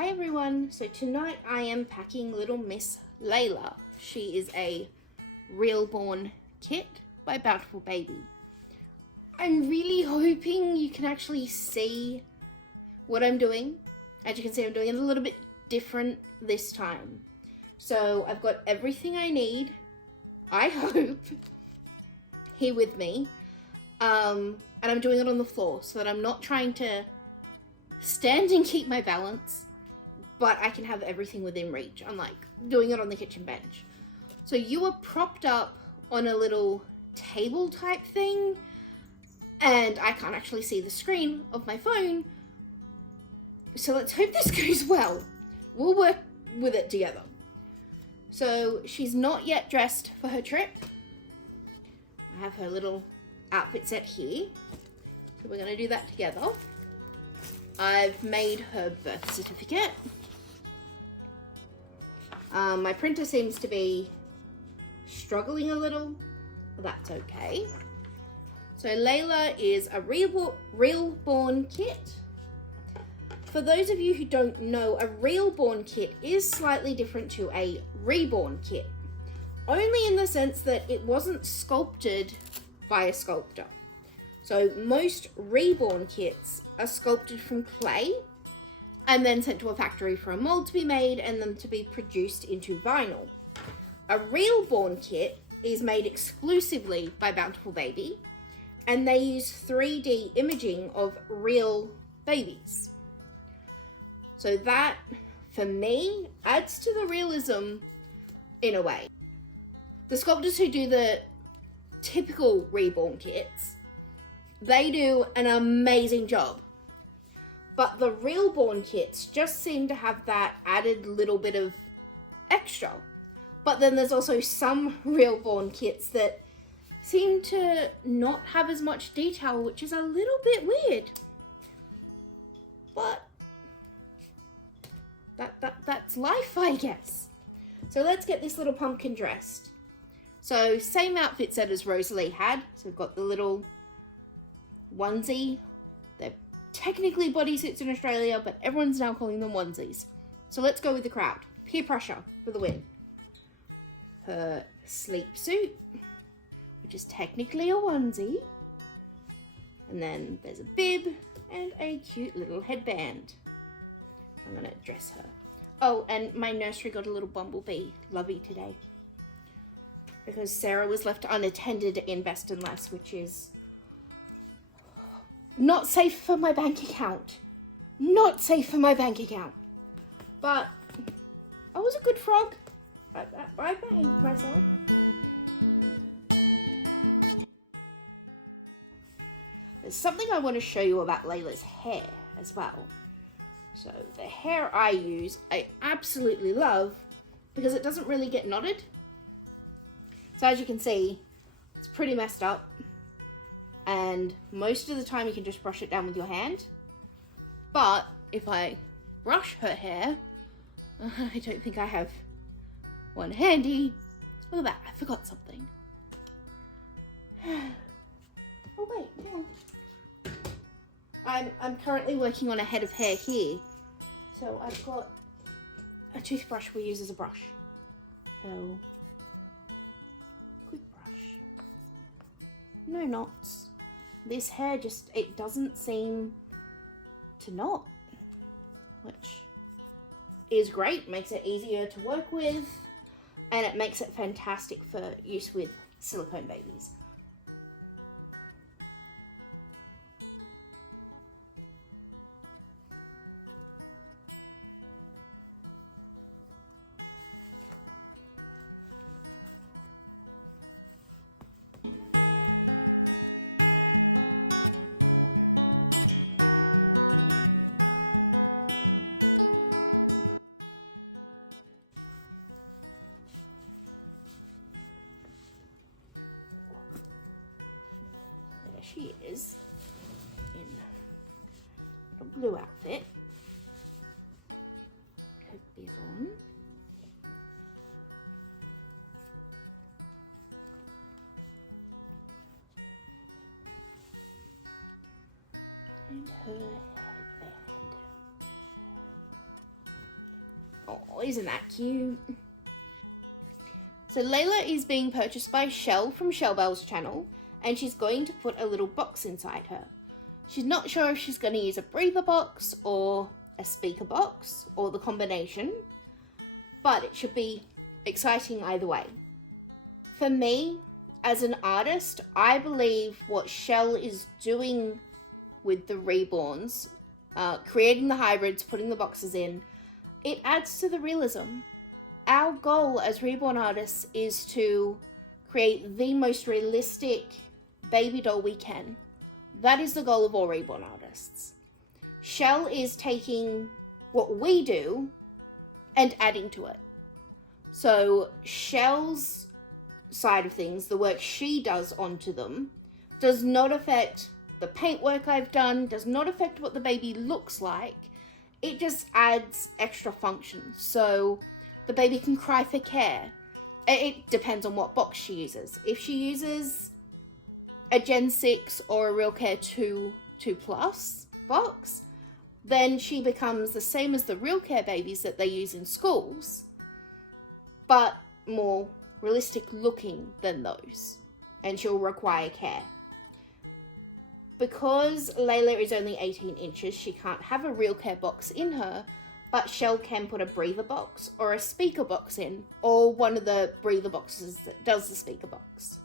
Hi everyone, so tonight I am packing little Miss Layla. She is a Realborn kit by Bountiful Baby. I'm really hoping you can actually see what I'm doing. As you can see, I'm doing it a little bit different this time. So I've got everything I need, I hope, here with me. And I'm doing it on the floor so that I'm not trying to stand and keep my balance, but I can have everything within reach, unlike doing it on the kitchen bench. So you are propped up on a little table type thing, and I can't actually see the screen of my phone. So let's hope this goes well. We'll work with it together. So she's not yet dressed for her trip. I have her little outfit set here. So we're gonna do that together. I've made her birth certificate. My printer seems to be struggling a little, but that's okay. So Layla is a Realborn kit. For those of you who don't know, a Realborn kit is slightly different to a Reborn kit, only in the sense that it wasn't sculpted by a sculptor. So most Reborn kits are sculpted from clay and then sent to a factory for a mold to be made and them to be produced into vinyl. A Realborn kit is made exclusively by Bountiful Baby, and they use 3D imaging of real babies. So that, for me, adds to the realism in a way. The sculptors who do the typical Reborn kits, they do an amazing job. But the Realborn kits just seem to have that added little bit of extra. But then there's also some Realborn kits that seem to not have as much detail, which is a little bit weird. But that's life, I guess. So let's get this little pumpkin dressed. So same outfit set as Rosalie had. So we've got the little onesie. They're technically bodysuits in Australia, but everyone's now calling them onesies. So let's go with the crowd. Peer pressure for the win. Her sleep suit, which is technically a onesie. And then there's a bib and a cute little headband. I'm gonna dress her. Oh, and my nursery got a little bumblebee lovey today, because Sarah was left unattended in Best and Less, which is not safe for my bank account. Not safe for my bank account. But I was a good frog. I behaved myself. There's something I want to show you about Layla's hair as well. So the hair I use, I absolutely love because it doesn't really get knotted. So as you can see, it's pretty messed up. And most of the time you can just brush it down with your hand. But if I brush her hair, I don't think I have one handy. Look at that, I forgot something. Oh wait, hang on. I'm currently working on a head of hair here. So I've got a toothbrush we use as a brush. So, quick brush. No knots. This hair just, it doesn't seem to knot, which is great. Makes it easier to work with, and it makes it fantastic for use with silicone babies. She is in a blue outfit. Her bib on. And her headband. Oh, isn't that cute? So Layla is being purchased by Shell from Shellbell's channel, and she's going to put a little box inside her. She's not sure if she's going to use a breather box or a speaker box or the combination, but it should be exciting either way. For me, as an artist, I believe what Shell is doing with the Reborns, creating the hybrids, putting the boxes in, it adds to the realism. Our goal as Reborn artists is to create the most realistic baby doll we can. That is the goal of all Reborn artists. Shell is taking what we do and adding to it. So Shell's side of things, the work she does onto them, does not affect the paintwork I've done, does not affect what the baby looks like. It just adds extra functions. So the baby can cry for care. It depends on what box she uses. If she uses a Gen 6 or a Real Care 2 Plus box, then she becomes the same as the Real Care babies that they use in schools, but more realistic looking than those, and she'll require care. Because Layla is only 18 inches, she can't have a Real Care box in her, but Shell can put a breather box or a speaker box in, or one of the breather boxes that does the speaker box.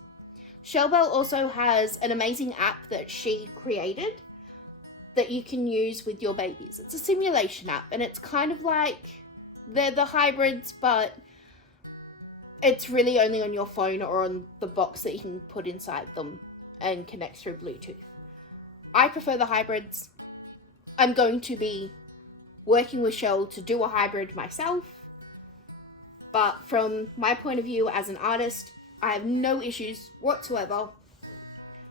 Shellbell also has an amazing app that she created that you can use with your babies. It's a simulation app, and it's kind of like they're the hybrids, but it's really only on your phone or on the box that you can put inside them and connect through Bluetooth. I prefer the hybrids. I'm going to be working with Shell to do a hybrid myself, but from my point of view as an artist, I have no issues whatsoever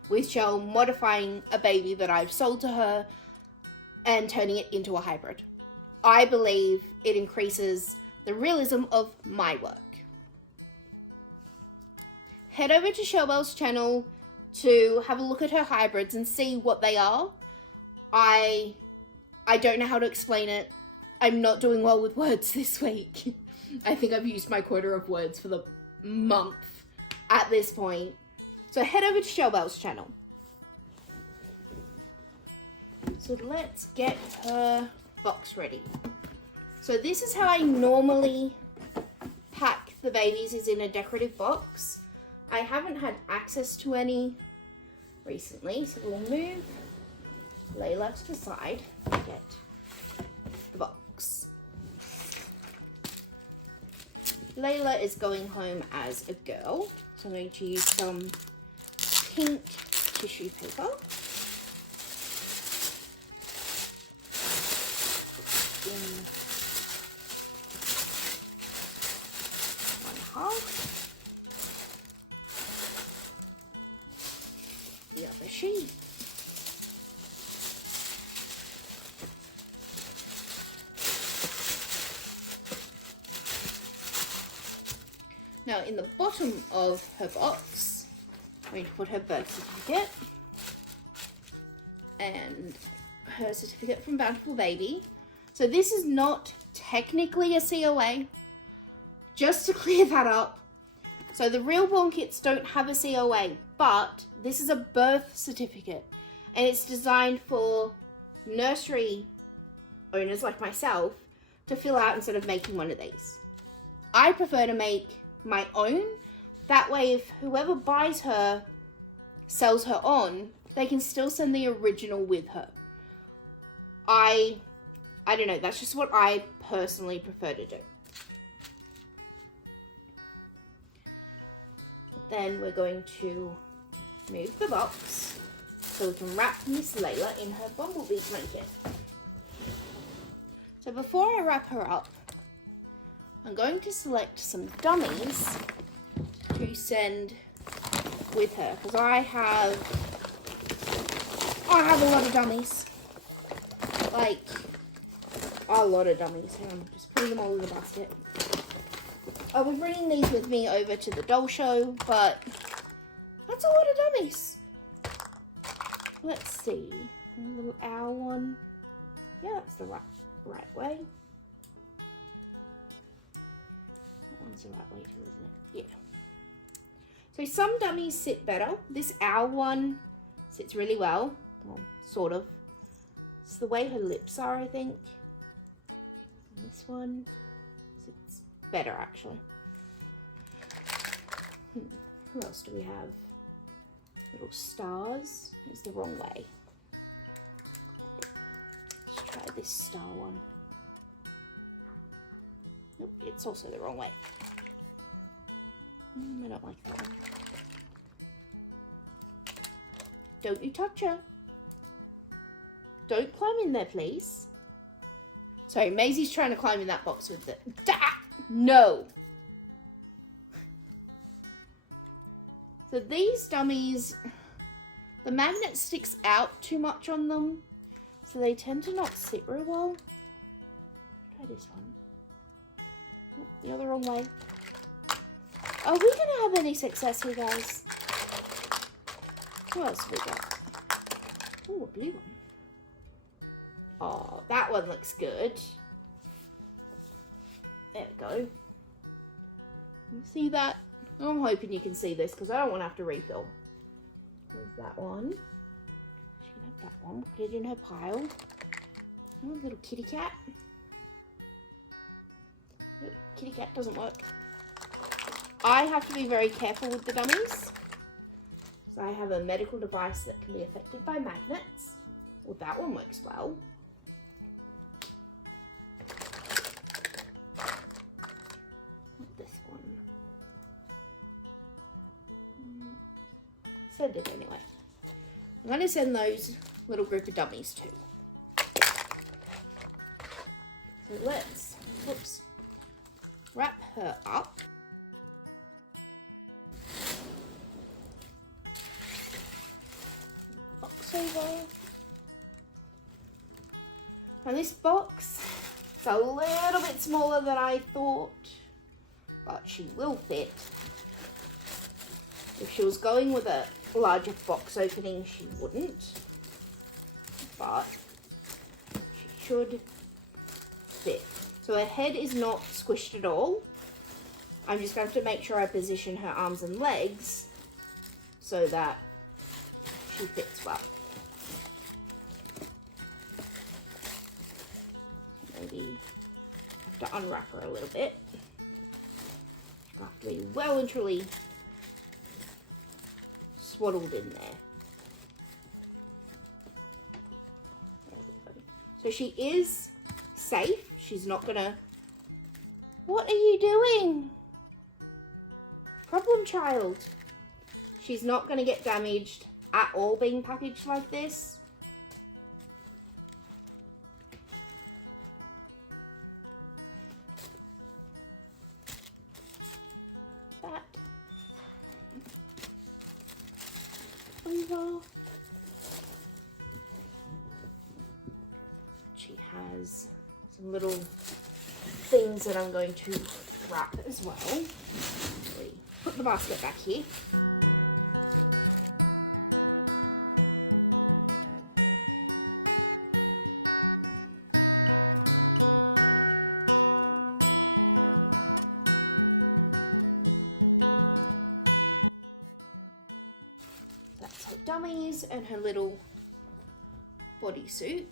with Shell modifying a baby that I've sold to her and turning it into a hybrid. I believe it increases the realism of my work. Head over to Shellbell's channel to have a look at her hybrids and see what they are. I don't know how to explain it. I'm not doing well with words this week. I think I've used my quota of words for the month at this point. So head over to Shellbell's channel. So let's get her box ready. So this is how I normally pack the babies, is in a decorative box. I haven't had access to any recently, so we'll move Layla to the side and get the box. Layla is going home as a girl, so I'm going to use some pink tissue paper. In one half. The other sheet. Now in the bottom of her box, I'm going to put her birth certificate and her certificate from Bountiful Baby. So this is not technically a COA, just to clear that up. So the Realborn kits don't have a COA, but this is a birth certificate, and it's designed for nursery owners like myself to fill out instead of making one of these. I prefer to make my own. That way, if whoever buys her sells her on, they can still send the original with her. I don't know, that's just what I personally prefer to do. Then we're going to move the box so we can wrap Miss Layla in her bumblebee blanket. So before I wrap her up, I'm going to select some dummies to send with her, because I have a lot of dummies. Like, a lot of dummies. Hang on, just putting them all in the basket. I'll be bringing these with me over to the doll show, but that's a lot of dummies. Let's see. A little owl one. Yeah, that's the right way. one's the right way to, isn't it? Yeah. So some dummies sit better. This owl one sits really well. Well, sort of. It's the way her lips are, I think. And this one sits better, actually. Who else do we have? Little stars. It's the wrong way. Let's try this star one. Nope, it's also the wrong way. I don't like that one. Don't you touch her. Don't climb in there, please. Sorry, Maisie's trying to climb in that box with it. No. So these dummies, the magnet sticks out too much on them, so they tend to not sit real well. Try this one. Oh, the other wrong way. Are we gonna have any success here, guys? What else have we got? Oh, a blue one. Oh, that one looks good. There we go. You see that? I'm hoping you can see this because I don't want to have to refill. There's that one. She can have that one. Put it in her pile. Oh, little kitty cat. Nope, kitty cat doesn't work. I have to be very careful with the dummies. So I have a medical device that can be affected by magnets. Well, that one works well. Not this one. Send it anyway. I'm going to send those little group of dummies too. So let's, whoops, wrap her up. Box over. Now this box is a little bit smaller than I thought, but she will fit. If she was going with a larger box opening, she wouldn't, but she should fit. So her head is not squished at all. I'm just going to have to make sure I position her arms and legs so that she fits well. Maybe have to unwrap her a little bit. She'll have to be well and truly swaddled in there. So she is safe. She's not gonna... What are you doing? Problem child. She's not gonna get damaged at all being packaged like this. Over. She has some little things that I'm going to wrap as well. Put the basket back here. That's her dummies and her little bodysuit.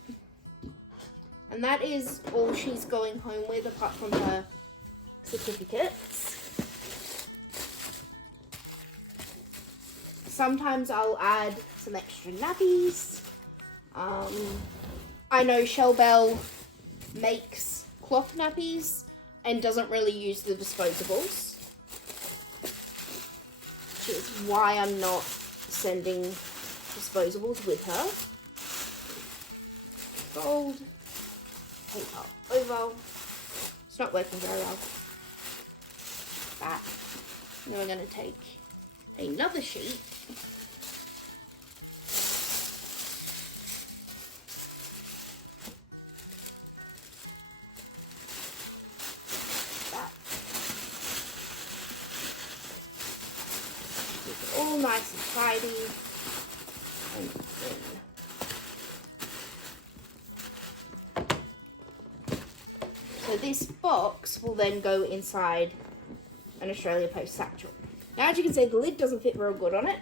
And that is all she's going home with apart from her certificates. Sometimes I'll add some extra nappies. I know Shell Bell makes cloth nappies and doesn't really use the disposables, which is why I'm not sending disposables with her. Gold, paper over. It's not working very well. That. And then we're going to take another sheet. That. Keep it all nice and tidy. And then so this box will then go inside an Australia Post satchel. Now, as you can see, the lid doesn't fit real good on it.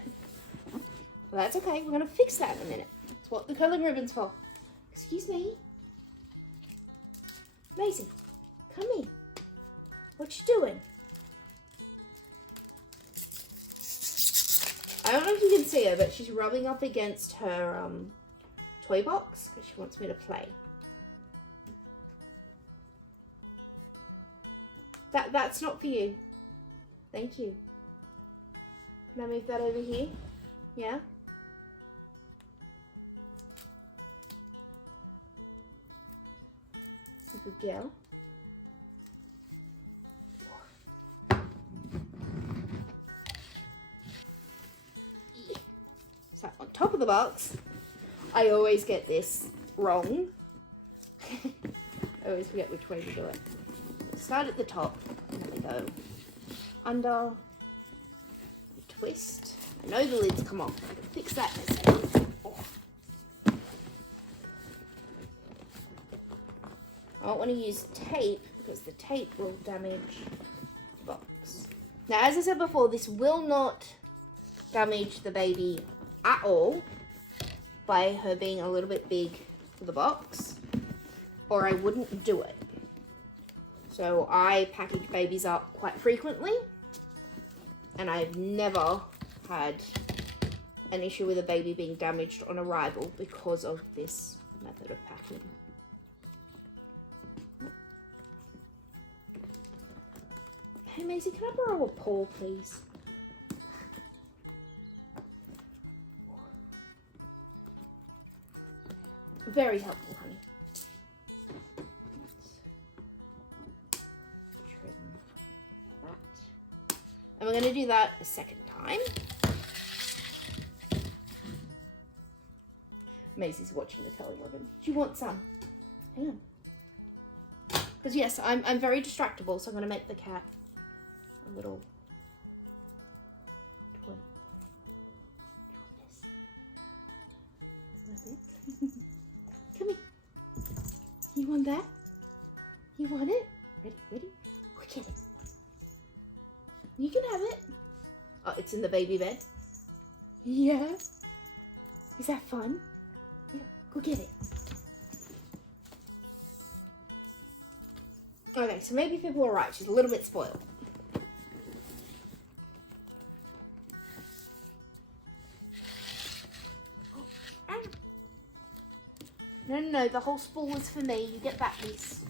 But that's okay. We're going to fix that in a minute. That's what the curling ribbon's for. Excuse me. Maisie, come here. What you doing? I don't know if you can see her, but she's rubbing up against her toy box because she wants me to play. That's not for you. Thank you. Can I move that over here? Yeah? Good girl. So on top of the box, I always get this wrong. I always forget which way to do it. Start at the top, and then we go under, twist. I know the lid's come off. I can fix that in a second. Oh. I don't want to use tape because the tape will damage the box. Now, as I said before, this will not damage the baby at all by her being a little bit big for the box, or I wouldn't do it. So I package babies up quite frequently, and I've never had an issue with a baby being damaged on arrival because of this method of packing. Hey Maisie, can I borrow a paw, please? Very helpful, honey. Trim that. And we're going to do that a second time. Maisie's watching the curling ribbon. Do you want some? Hang on. Because yes, I'm very distractible, so I'm going to make the cat a little toy. Do you want this? Come here. You want that? You want it? Ready? Ready? Go get it. You can have it. Oh, it's in the baby bed. Yeah. Is that fun? Yeah, go get it. Okay, so maybe people are right. She's a little bit spoiled. No, the whole spool was for me. You get that piece.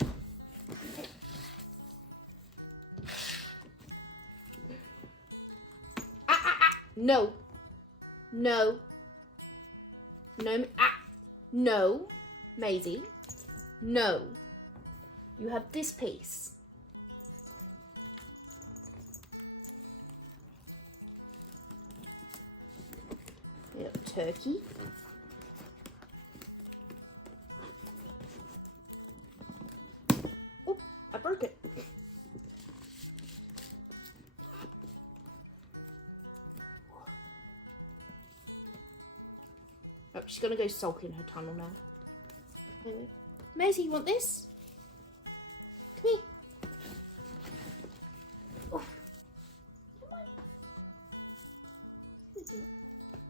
No. No. No. No. Maisie. No. You have this piece. We have turkey. Oh, I broke it. Oh, she's gonna go sulk in her tunnel now. Anyway. Maisie, you want this? Come here. Oh. Come on. You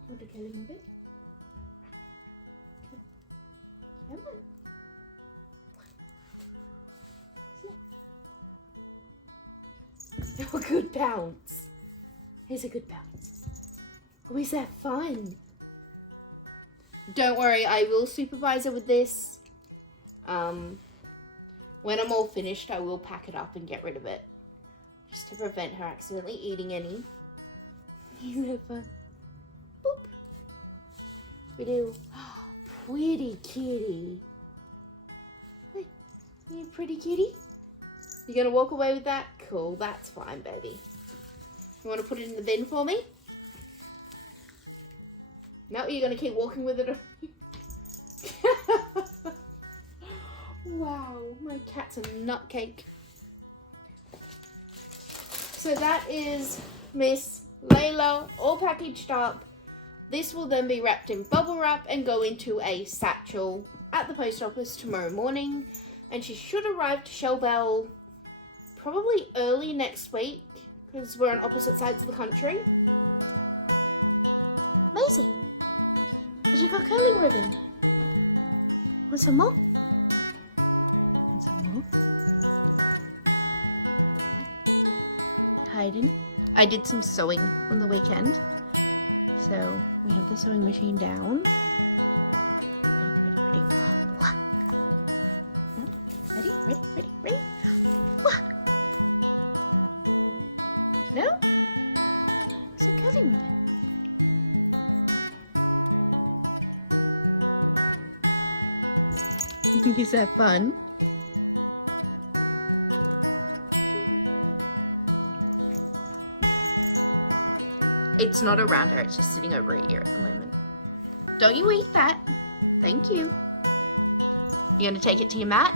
want to kill him a bit? Come on. Oh, a good bounce. Here's a good bounce. Oh, is that fun? Don't worry, I will supervise her with this. When I'm all finished, I will pack it up and get rid of it. Just to prevent her accidentally eating any. Isn't that fun? Boop. We do. Oh, pretty kitty. Hey, you pretty kitty? You gonna walk away with that? Cool, that's fine, baby. You wanna put it in the bin for me? No, you're gonna keep walking with it. Wow, my cat's a nutcake. So that is Miss Laila all packaged up. This will then be wrapped in bubble wrap and go into a satchel at the post office tomorrow morning. And she should arrive to Shell Bell probably early next week because we're on opposite sides of the country. Maisie, have you got curling ribbon? Want some more? Want some more? Hiding. I did some sewing on the weekend. So we have the sewing machine down. Ready, ready, ready. Wah. No? Ready, ready, ready, ready. Wah. No? It's a curling ribbon. Is that fun? It's not around her, it's just sitting over her ear at the moment. Don't you eat that. Thank you. You gonna take it to your mat?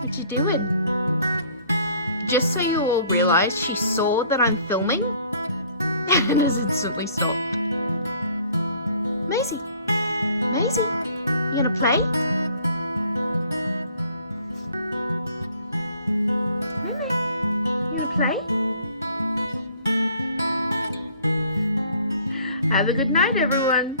What you doing? Just so you all realize, she saw that I'm filming and has instantly stopped. Maisie, Maisie, you gonna play? Mimi, you gonna play? Have a good night, everyone.